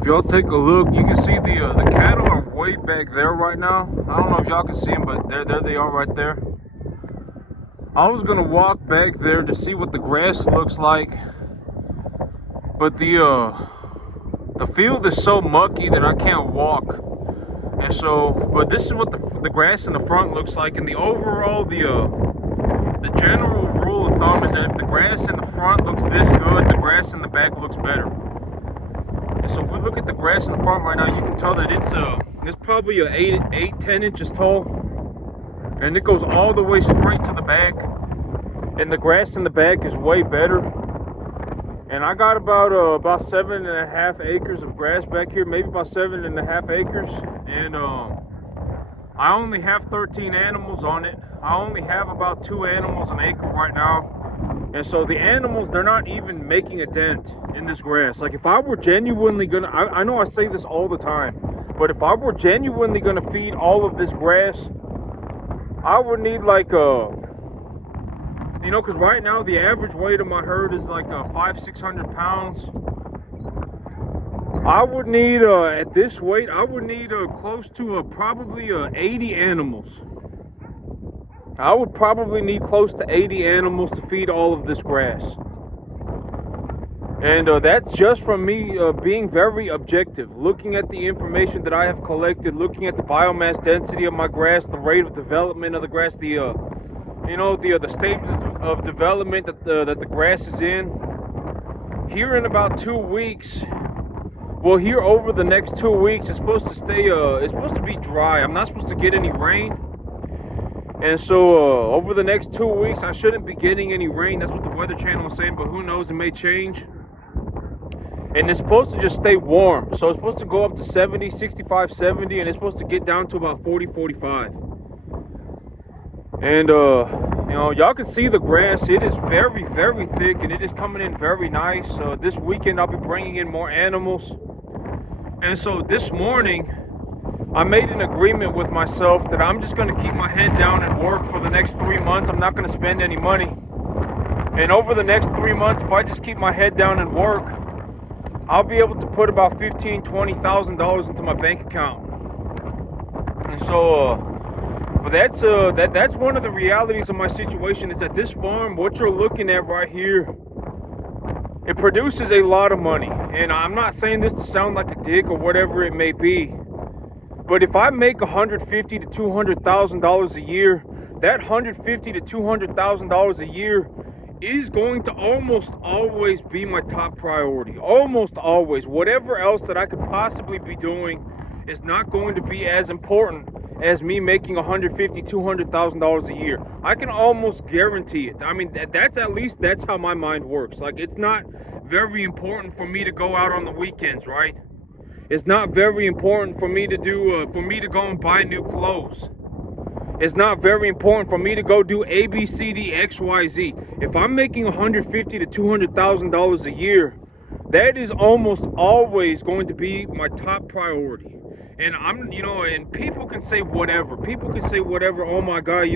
If y'all take a look, you can see the cattle are way back there right now. I don't know if y'all can see them, but there they are right there. I was gonna walk back there to see what the grass looks like, but the field is so mucky that I can't walk. And so, but this is what the grass in the front looks like. And the overall, the general rule of thumb is that if the grass in the front looks this good, the grass in the back looks better. And so if we look at the grass in the front right now, you can tell that it's probably a 10 inches tall, and it goes all the way straight to the back. And the grass in the back is way better. And I got about 7.5 acres of grass back here, maybe about 7.5 acres. And I only have 13 animals on it. I only have about 2 animals an acre right now. And so the animals, they're not even making a dent in this grass. Like if I were genuinely gonna, I know I say this all the time, but if I were genuinely gonna feed all of this grass, I would need like because right now the average weight of my herd is like 500-600 pounds. I would need, at this weight, I would need close to probably 80 animals. I would probably need close to 80 animals to feed all of this grass. And that's just from me being very objective, looking at the information that I have collected, looking at the biomass density of my grass, the rate of development of the grass, the stage of development that the grass is in. Here in about 2 weeks, well, here over the next 2 weeks, it's supposed to stay. It's supposed to be dry. I'm not supposed to get any rain, and so over the next 2 weeks, I shouldn't be getting any rain. That's what the Weather Channel is saying, but who knows? It may change. And it's supposed to just stay warm. So it's supposed to go up to 70, 65, 70, and it's supposed to get down to about 40, 45. And y'all can see the grass. It is very, very thick, and it is coming in very nice. This weekend I'll be bringing in more animals. And so this morning I made an agreement with myself that I'm just going to keep my head down and work for the next 3 months. I'm not going to spend any money. And over the next 3 months, if I just keep my head down and work, I'll be able to put about $15,000-$20,000 into my bank account. And so but that's one of the realities of my situation, is that this farm, what you're looking at right here, it produces a lot of money. And I'm not saying this to sound like a dick or whatever it may be, but if I make $150,000 to $200,000 a year, that $150,000 to $200,000 a year is going to almost always be my top priority. Almost always. Whatever else that I could possibly be doing is not going to be as important as me making $150,000, $200,000 a year. I can almost guarantee it. I mean, that's how my mind works. Like, it's not very important for me to go out on the weekends, right? It's not very important for me to go and buy new clothes. It's not very important for me to go do A, B, C, D, X, Y, Z. If I'm making $150,000 to $200,000 a year, that is almost always going to be my top priority. And and people can say whatever. People can say whatever. Oh my God,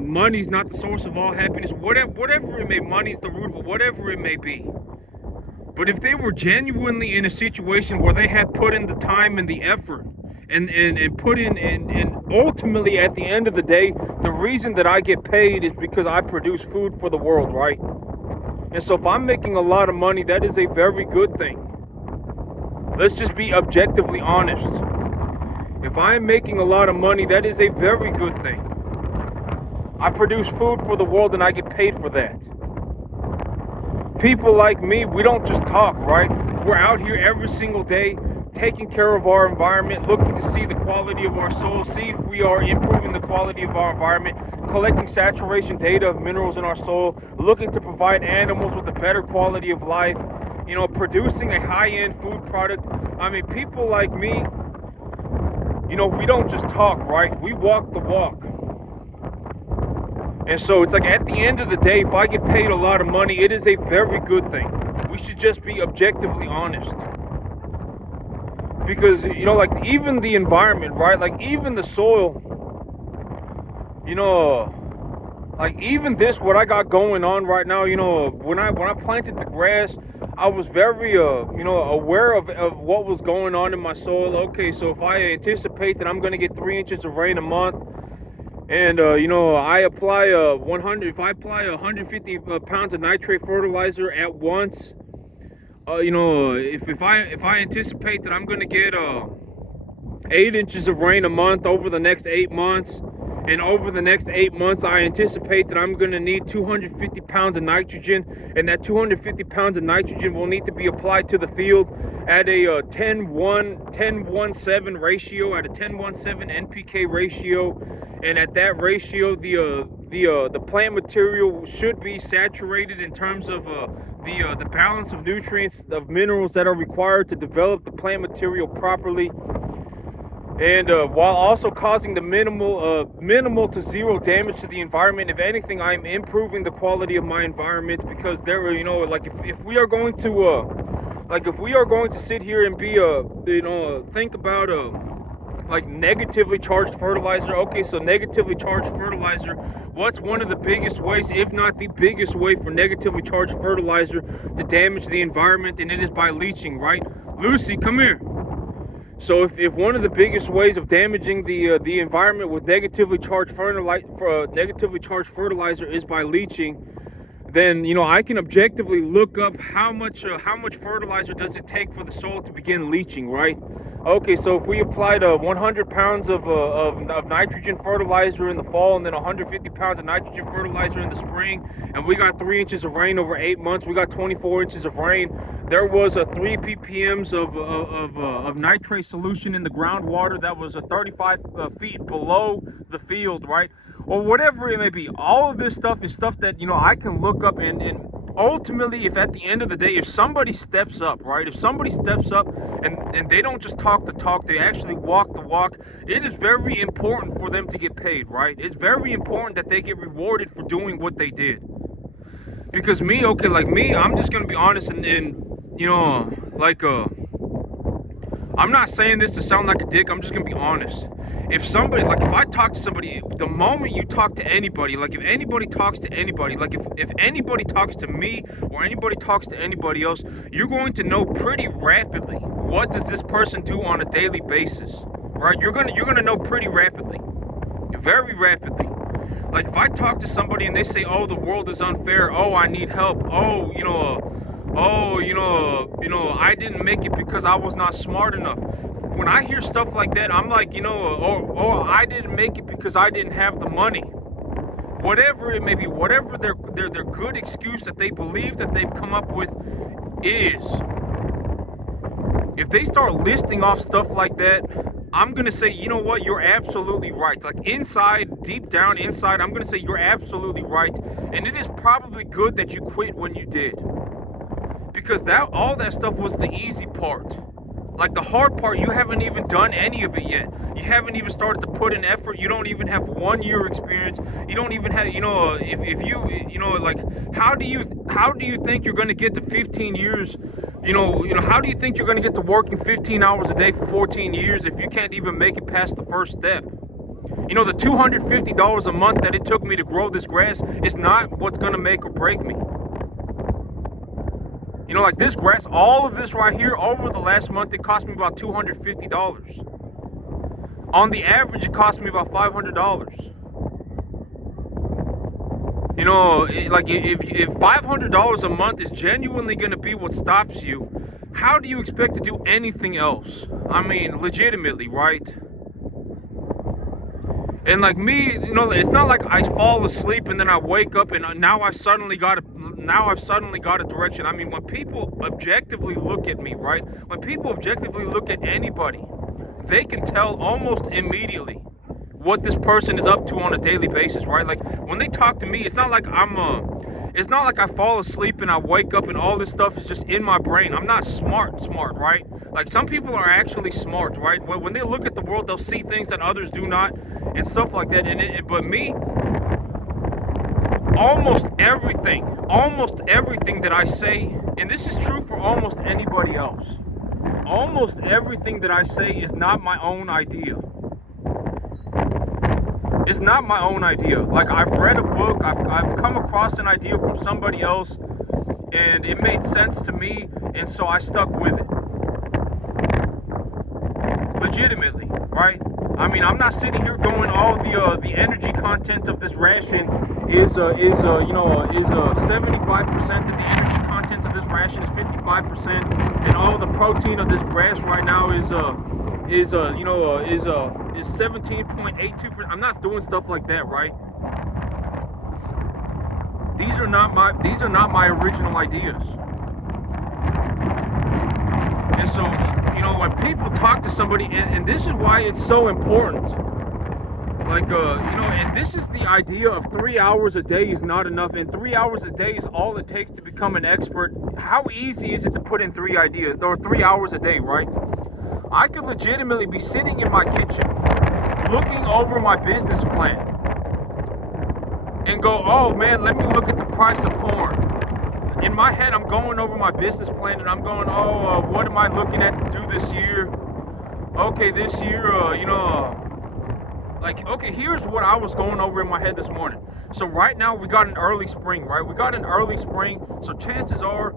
money's not the source of all happiness. Whatever it may, money's the root of it. Whatever it may be. But if they were genuinely in a situation where they had put in the time and the effort, and put in, and ultimately at the end of the day, the reason that I get paid is because I produce food for the world, right? And so if I'm making a lot of money, that is a very good thing. Let's just be objectively honest. If I am making a lot of money, that is a very good thing. I produce food for the world and I get paid for that. People like me, we don't just talk, right? We're out here every single day taking care of our environment, looking to see the quality of our soil, see if we are improving the quality of our environment, collecting saturation data of minerals in our soil, looking to provide animals with a better quality of life, producing a high-end food product. I mean, people like me, we don't just talk, right? We walk the walk. And so it's like, at the end of the day, if I get paid a lot of money, it is a very good thing. We should just be objectively honest. Because, like, even the environment, right? Like, even the soil, Like even this, what I got going on right now, when I planted the grass, I was very aware of what was going on in my soil. Okay, so if I anticipate that I'm gonna get 3 inches of rain a month, and I apply 100, if I apply 150 pounds of nitrate fertilizer at once, if I anticipate that I'm gonna get 8 inches of rain a month over the next 8 months. And over the next 8 months, I anticipate that I'm going to need 250 pounds of nitrogen. And that 250 pounds of nitrogen will need to be applied to the field at a 10-1-7 ratio, at a 10-1-7 NPK ratio. And at that ratio, the plant material should be saturated in terms of the balance of nutrients, of minerals that are required to develop the plant material properly. And while also causing the minimal to zero damage to the environment. If anything, I'm improving the quality of my environment, because there, like if we are going to sit here and be think about like negatively charged fertilizer. Okay, so negatively charged fertilizer. What's one of the biggest ways, if not the biggest way, for negatively charged fertilizer to damage the environment? And it is by leaching, right? Lucy, come here. So if one of the biggest ways of damaging the environment with negatively charged fertilizer is by leaching, then I can objectively look up how much fertilizer does it take for the soil to begin leaching, right? Okay, so if we applied 100 pounds of nitrogen fertilizer in the fall, and then 150 pounds of nitrogen fertilizer in the spring, and we got 3 inches of rain over 8 months, we got 24 inches of rain. There was a 3 ppms of nitrate solution in the groundwater that was 35 feet below the field, right? Or whatever it may be. All of this stuff is stuff that I can look up, and ultimately, if at the end of the day, if somebody steps up, right? If somebody steps up and they don't just talk the talk, they actually walk the walk, it is very important for them to get paid, right? It's very important that they get rewarded for doing what they did. Because me, I'm just gonna be honest, and I'm not saying this to sound like a dick, I'm just gonna be honest. If somebody, if I talk to somebody, the moment you talk to anybody, if anybody talks to anybody, if anybody talks to me or anybody talks to anybody else, you're going to know pretty rapidly what does this person do on a daily basis, right? You're gonna know pretty rapidly, very rapidly. Like if I talk to somebody and they say, oh, the world is unfair, oh, I need help, oh, I didn't make it because I was not smart enough. When I hear stuff like that, I'm like, I didn't make it because I didn't have the money. Whatever it may be, whatever their good excuse that they believe that they've come up with is, if they start listing off stuff like that, I'm gonna say, you know what, you're absolutely right. Like inside, deep down inside, I'm gonna say you're absolutely right. And it is probably good that you quit when you did. Because all that stuff was the easy part. Like the hard part, you haven't even done any of it yet. You haven't even started to put in effort. You don't even have 1 year experience. You don't even have, how do you think you're going to get to 15 years? How do you think you're going to get to working 15 hours a day for 14 years if you can't even make it past the first step? The $250 a month that it took me to grow this grass is not what's going to make or break me. Like this grass, all of this right here, over the last month, it cost me about $250. On the average, it cost me about $500. If $500 a month is genuinely going to be what stops you, how do you expect to do anything else? I mean, legitimately, right? And like me, it's not like I fall asleep and then I wake up and now I've suddenly got a direction. I mean, when people objectively look at me, right? When people objectively look at anybody, they can tell almost immediately what this person is up to on a daily basis, right? Like when they talk to me, it's not like it's not like I fall asleep and I wake up and all this stuff is just in my brain. I'm not smart, right? Like some people are actually smart, right? When they look at the world, they'll see things that others do not and stuff like that. But me, almost everything that I say, and this is true for almost anybody else, almost everything that I say is not my own idea. It's not my own idea. Like, I've read a book, I've come across an idea from somebody else, and it made sense to me, and so I stuck with it. Legitimately, right? I mean, I'm not sitting here going, oh, the energy content of this ration is 75% of the energy content of this ration is 55%, and all the protein of this grass right now is 17.82%. I'm not doing stuff like that, right? These are not my original ideas. And so, when people talk to somebody, and this is why it's so important, like, and this is the idea of 3 hours a day is not enough, and 3 hours a day is all it takes to become an expert. How easy is it to put in 3 hours a day, right? I could legitimately be sitting in my kitchen, looking over my business plan, and go, oh man, let me look at the price of corn. In my head, I'm going over my business plan, and I'm going, what am I looking at to do this year? Okay, this year, here's what I was going over in my head this morning. So right now, we got an early spring, right? We got an early spring, so chances are,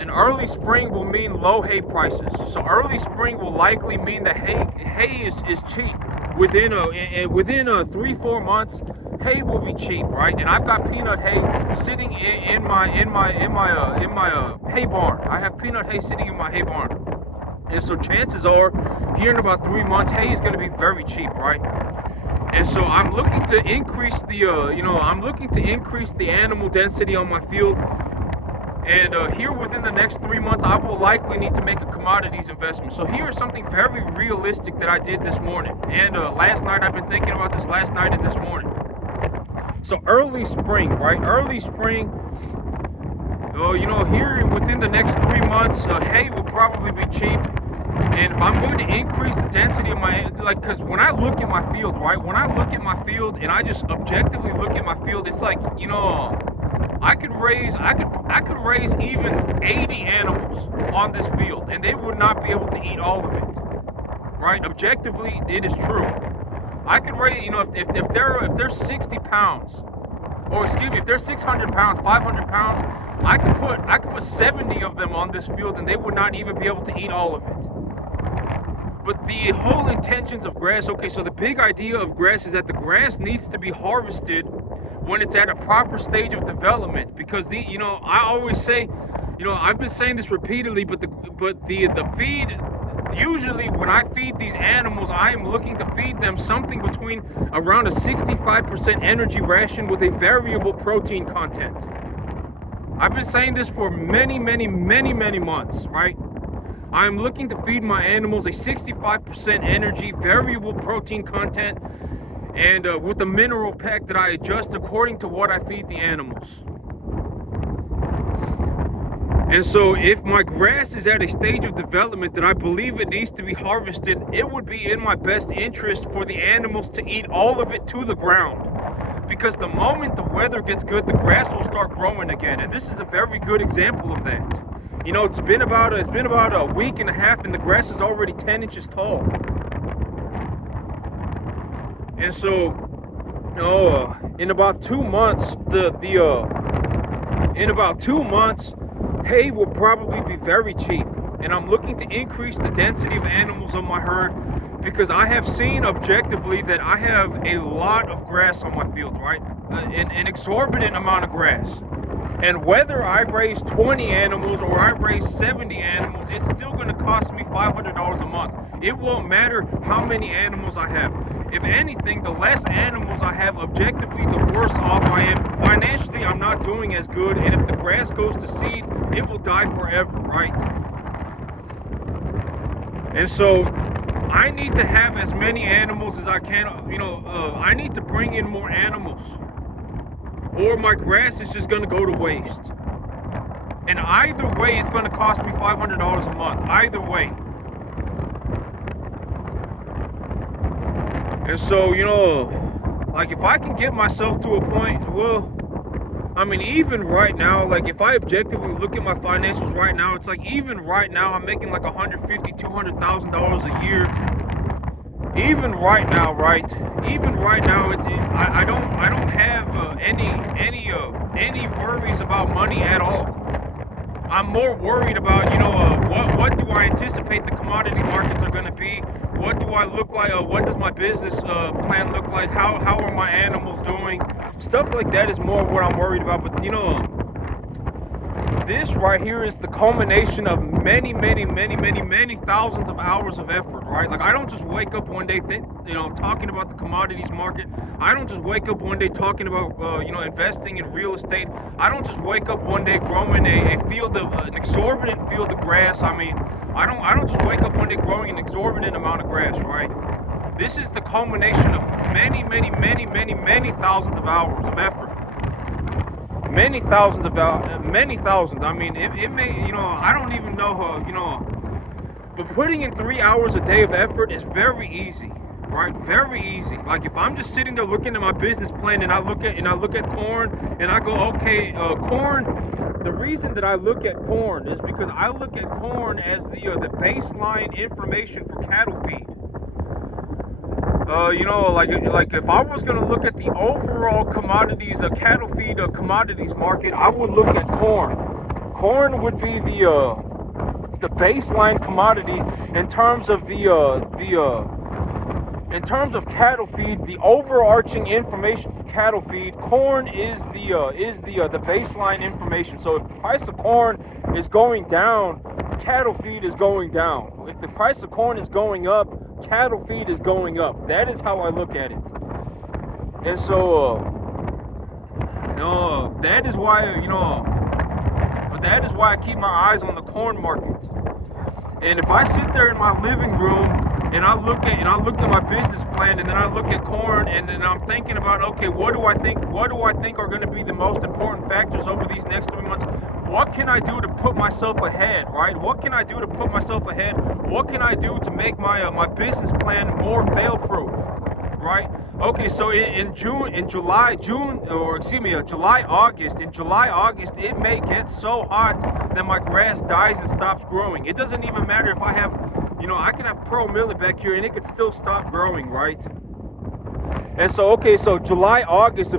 an early spring will mean low hay prices. So early spring will likely mean that hay is cheap. Within 3-4 months, hay will be cheap, right? And I've got peanut hay sitting in my hay barn. I have peanut hay sitting in my hay barn, and so chances are, here in about 3 months, hay is going to be very cheap, right? And so I'm looking to increase the animal density on my field. And here within the next 3 months, I will likely need to make a commodities investment. So here's something very realistic that I did this morning. And last night, I've been thinking about this last night and this morning. So early spring, right? Early spring, here within the next 3 months, hay will probably be cheap. And if I'm going to increase the density of my, because when I look at my field, right? When I look at my field and I just objectively look at my field, it's like, I could raise even 80 animals on this field, and they would not be able to eat all of it, right? Objectively, it is true. I could raise, if they're 60 pounds, or excuse me, if they're 600 pounds, 500 pounds, I could put 70 of them on this field, and they would not even be able to eat all of it. But the whole intentions of grass, okay, so the big idea of grass is that the grass needs to be harvested when it's at a proper stage of development, because I always say, I've been saying this repeatedly, but the feed, usually when I feed these animals, I am looking to feed them something between around a 65% energy ration with a variable protein content. I've been saying this for many months, right? I'm looking to feed my animals a 65% energy, variable protein content, and with a mineral pack that I adjust according to what I feed the animals. And so if my grass is at a stage of development that I believe it needs to be harvested, it would be in my best interest for the animals to eat all of it to the ground. Because the moment the weather gets good, the grass will start growing again. And this is a very good example of that. It's been about a week and a half, and the grass is already 10 inches tall. And so, in about 2 months, hay will probably be very cheap. And I'm looking to increase the density of animals on my herd, because I have seen objectively that I have a lot of grass on my field, right? An exorbitant amount of grass. And whether I raise 20 animals or I raise 70 animals, it's still going to cost me $500 a month. It won't matter how many animals I have. If anything, the less animals I have, objectively, the worse off I am. Financially, I'm not doing as good, and if the grass goes to seed, it will die forever, right? And so, I need to have as many animals as I can. I need to bring in more animals, or my grass is just going to go to waste. And either way, it's going to cost me $500 a month. Either way. And so, if I can get myself to a point, even right now, if I objectively look at my financials right now, it's like even right now I'm making like $150,000, $200,000 a year. even right now, right? Even right now, I don't have any worries about money at all. I'm more worried about, what do I anticipate the commodity markets are going to be? What do I look like? What does my business plan look like? How are my animals doing? Stuff like that is more what I'm worried about. But this right here is the culmination of many, many, many, many, many thousands of hours of effort, right? Like, I don't just wake up one day talking about the commodities market. I don't just wake up one day talking about investing in real estate. I don't just wake up one day growing an exorbitant field of grass. I mean, I don't just wake up one day growing an exorbitant amount of grass, right? This is the culmination of many, many, many, many, many thousands of hours of effort. Many thousands. I mean, it may, I don't even know, but putting in 3 hours a day of effort is very easy, right? Very easy. Like, if I'm just sitting there looking at my business plan and I look at corn and I go, okay, corn. The reason that I look at corn is because I look at corn as the baseline information for cattle feed. Like if I was gonna look at the overall commodities, cattle feed, commodities market, I would look at corn. Corn would be the baseline commodity in terms of in terms of cattle feed. The overarching information for cattle feed, corn is the baseline information. So if the price of corn is going down, cattle feed is going down. If the price of corn is going up, cattle feed is going up. That is how I look at it. And so that is why I keep my eyes on the corn market. And if I sit there in my living room and I look at my business plan, and then I look at corn, and then I'm thinking about, okay, what do I think are going to be the most important factors over these next 3 months? What can I do to put myself ahead, right? What can I do to put myself ahead? What can I do to make my business plan more fail-proof, right? Okay, so in July, August, it may get so hot that my grass dies and stops growing. It doesn't even matter if I have, I can have pearl millet back here and it could still stop growing, right? And so, okay, so July, August,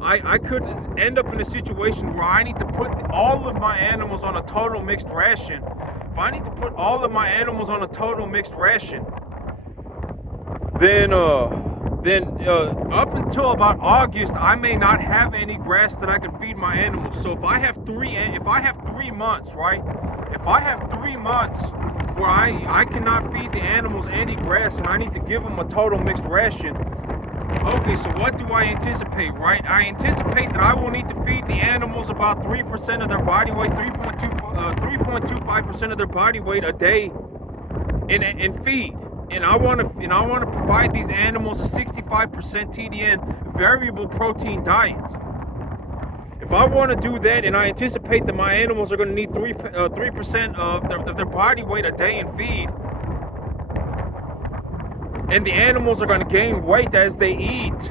I could end up in a situation where I need to put all of my animals on a total mixed ration. If I need to put all of my animals on a total mixed ration, then up until about August, I may not have any grass that I can feed my animals. So if I have 3 months, right? If I have 3 months where I cannot feed the animals any grass and I need to give them a total mixed ration, okay, so what do I anticipate, right? I anticipate that I will need to feed the animals about 3% of their body weight, 3.25% of their body weight a day in feed. And I want to provide these animals a 65% TDN variable protein diet. If I want to do that, and I anticipate that my animals are going to need 3% of their body weight a day in feed, and the animals are going to gain weight as they eat.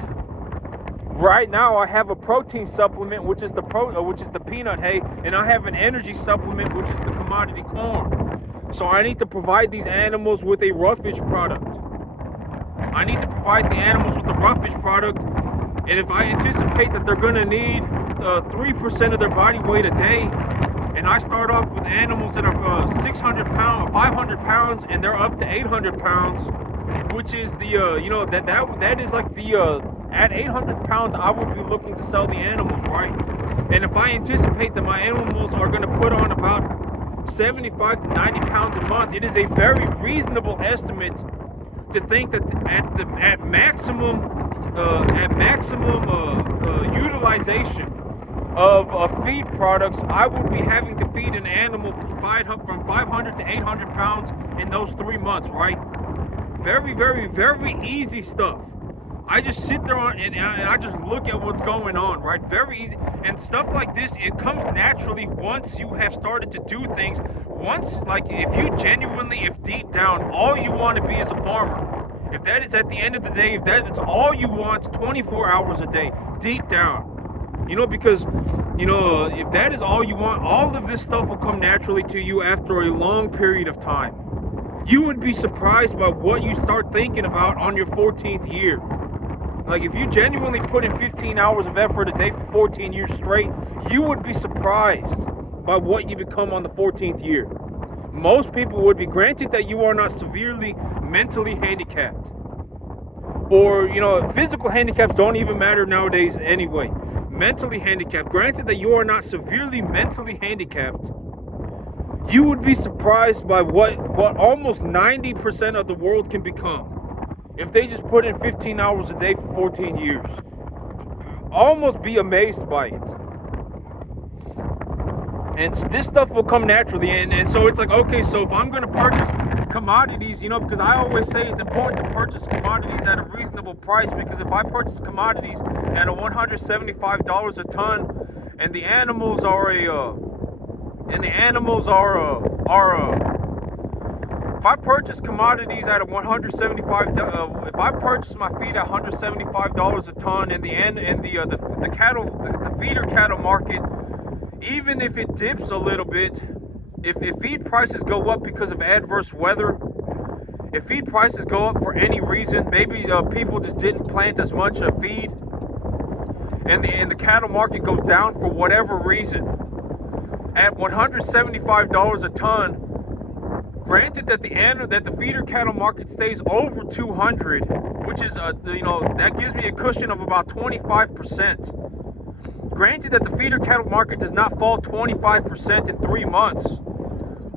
Right now, I have a protein supplement, which is the peanut hay, and I have an energy supplement, which is the commodity corn. So I need to provide these animals with a roughage product. And if I anticipate that they're going to need 3% of their body weight a day, and I start off with animals that are 600 pounds, 500 pounds, and they're up to 800 pounds, which is that is like at 800 pounds, I would be looking to sell the animals, right? And if I anticipate that my animals are going to put on about 75 to 90 pounds a month, it is a very reasonable estimate to think that at maximum utilization of feed products, I would be having to feed an animal from 500 to 800 pounds in those 3 months, right? Very, very, very easy stuff. I just sit there and I just look at what's going on, right? Very easy. And stuff like this, it comes naturally once you have started to do things. If deep down, all you want to be is a farmer. If that is at the end of the day, if that is all you want, 24 hours a day, deep down. Because, if that is all you want, all of this stuff will come naturally to you after a long period of time. you would be surprised by what you start thinking about on your 14th year. Like, if you genuinely put in 15 hours of effort a day for 14 years straight, you would be surprised by what you become on the 14th year. Most people would be. Granted that you are not severely mentally handicapped, or, physical handicaps don't even matter nowadays anyway. Mentally handicapped. Granted that you are not severely mentally handicapped, you would be surprised by what almost 90% of the world can become if they just put in 15 hours a day for 14 years. Almost be amazed by it. And this stuff will come naturally. And so it's like, okay, so if I'm going to purchase commodities, because I always say it's important to purchase commodities at a reasonable price, because if I purchase commodities at a $175 a ton, and the animals are if I purchase commodities at a if I purchase my feed at $175 a ton, and the cattle, the feeder cattle market, even if it dips a little bit, if feed prices go up because of adverse weather, if feed prices go up for any reason, maybe people just didn't plant as much feed, and the cattle market goes down for whatever reason, at $175 a ton, granted that the feeder cattle market stays over 200, which is that gives me a cushion of about 25%. Granted that the feeder cattle market does not fall 25% in 3 months,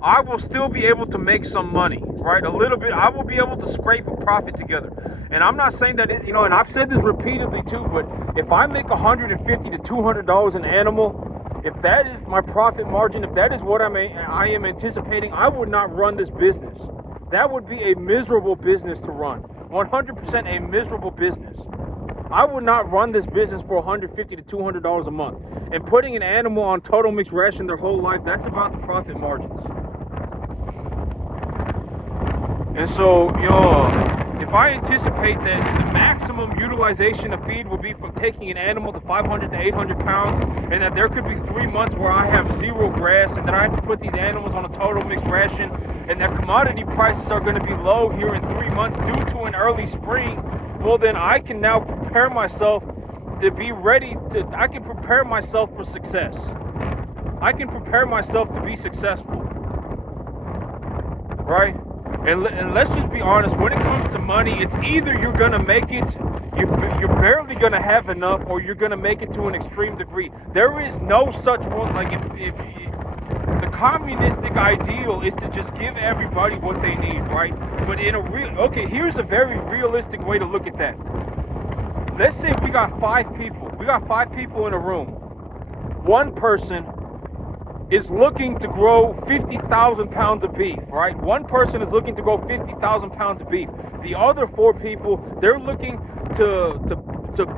I will still be able to make some money, right? A little bit. I will be able to scrape a profit together. And I'm not saying that and I've said this repeatedly too, but if I make $150 to $200 an animal, if that is my profit margin, if that is what I am anticipating, I would not run this business. That would be a miserable business to run. 100% a miserable business. I would not run this business for $150 to $200 a month. And putting an animal on total mixed ration their whole life, that's about the profit margins. And so, if I anticipate that the maximum utilization of feed will be from taking an animal to 500 to 800 pounds, and that there could be 3 months where I have zero grass, and that I have to put these animals on a total mixed ration, and that commodity prices are going to be low here in 3 months due to an early spring, well, then I can now prepare myself to be ready I can prepare myself for success. I can prepare myself to be successful. Right? And let's just be honest, when it comes to money, it's either you're going to make it, you're barely going to have enough, or you're going to make it to an extreme degree. There is no such one, like if the communistic ideal is to just give everybody what they need, right? But here's a very realistic way to look at that. Let's say we got 5 people. We got 5 people in a room. One person is looking to grow 50,000 pounds of beef, right? One person is looking to grow 50,000 pounds of beef. The other 4 people, they're looking to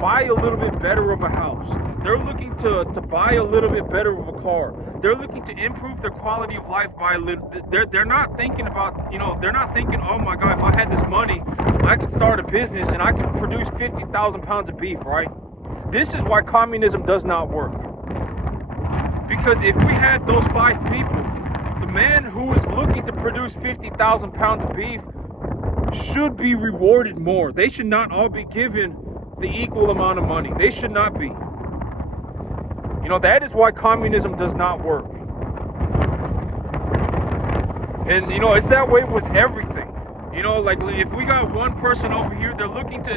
buy a little bit better of a house. They're looking to buy a little bit better of a car. They're looking to improve their quality of life by a little. They're not thinking about, they're not thinking, oh my God, if I had this money, I could start a business and I could produce 50,000 pounds of beef, right? This is why communism does not work. Because if we had those 5 people, the man who is looking to produce 50,000 pounds of beef should be rewarded more. They should not all be given the equal amount of money. They should not be. That is why communism does not work. And it's that way with everything. Like if we got one person over here, they're looking to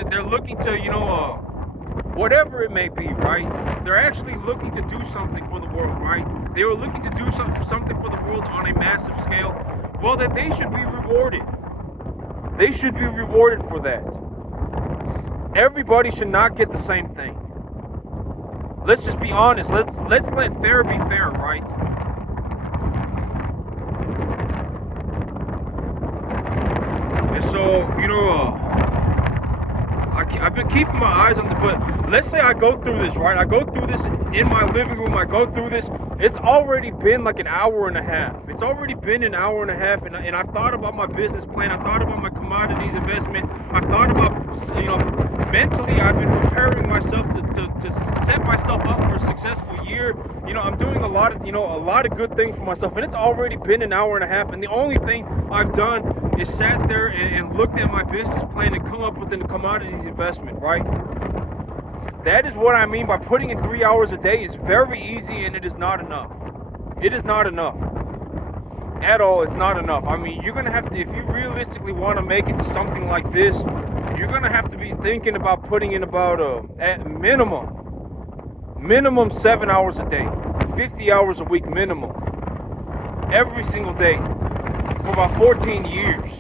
whatever it may be, right? They're actually looking to do something for the world, right? They were looking to do something for the world on a massive scale. Well, then they should be rewarded. They should be rewarded for that. Everybody should not get the same thing. Let's just be honest. Let's let fair be fair, right? And so, I've been keeping my eyes on but let's say I go through this, right? I go through this in my living room. I go through this It's already been like an hour and a half. It's already been an hour and a half, and I've thought about my business plan. I thought about my commodities investment. I've thought about, mentally, I've been preparing myself to set myself up for a successful year. I'm doing a lot of good things for myself, and it's already been an hour and a half, and the only thing I've done is sat there and looked at my business plan and come up with a commodities investment, right? That is what I mean by putting in 3 hours a day is very easy, and it is not enough. It is not enough. At all, it's not enough. I mean, you're going to have to, if you realistically want to make it to something like this, you're going to have to be thinking about putting in about at minimum 7 hours a day, 50 hours a week minimum, every single day for about 14 years.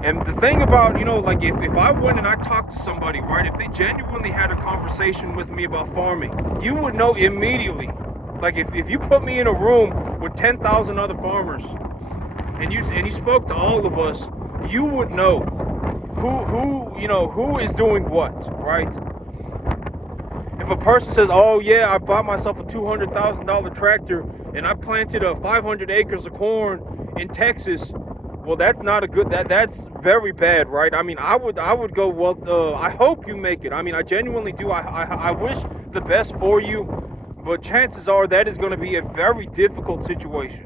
And the thing about, if I went and I talked to somebody, right, if they genuinely had a conversation with me about farming, you would know immediately. Like if you put me in a room with 10,000 other farmers and you spoke to all of us, you would know who is doing what, right? If a person says, "Oh yeah, I bought myself a $200,000 tractor and I planted 500 acres of corn in Texas," well, that's not a good. That's very bad, right? I mean, I would go. Well, I hope you make it. I mean, I genuinely do. I wish the best for you, but chances are that is going to be a very difficult situation.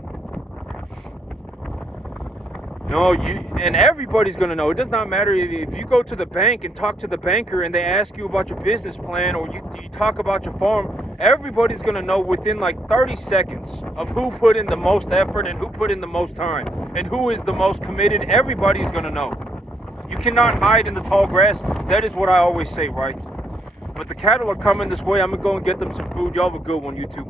And everybody's going to know. It does not matter if you go to the bank and talk to the banker and they ask you about your business plan, or you talk about your farm. Everybody's going to know within like 30 seconds of who put in the most effort and who put in the most time and who is the most committed. Everybody's going to know. You cannot hide in the tall grass. That is what I always say, right? But the cattle are coming this way. I'm going to go and get them some food. Y'all have a good one, you too.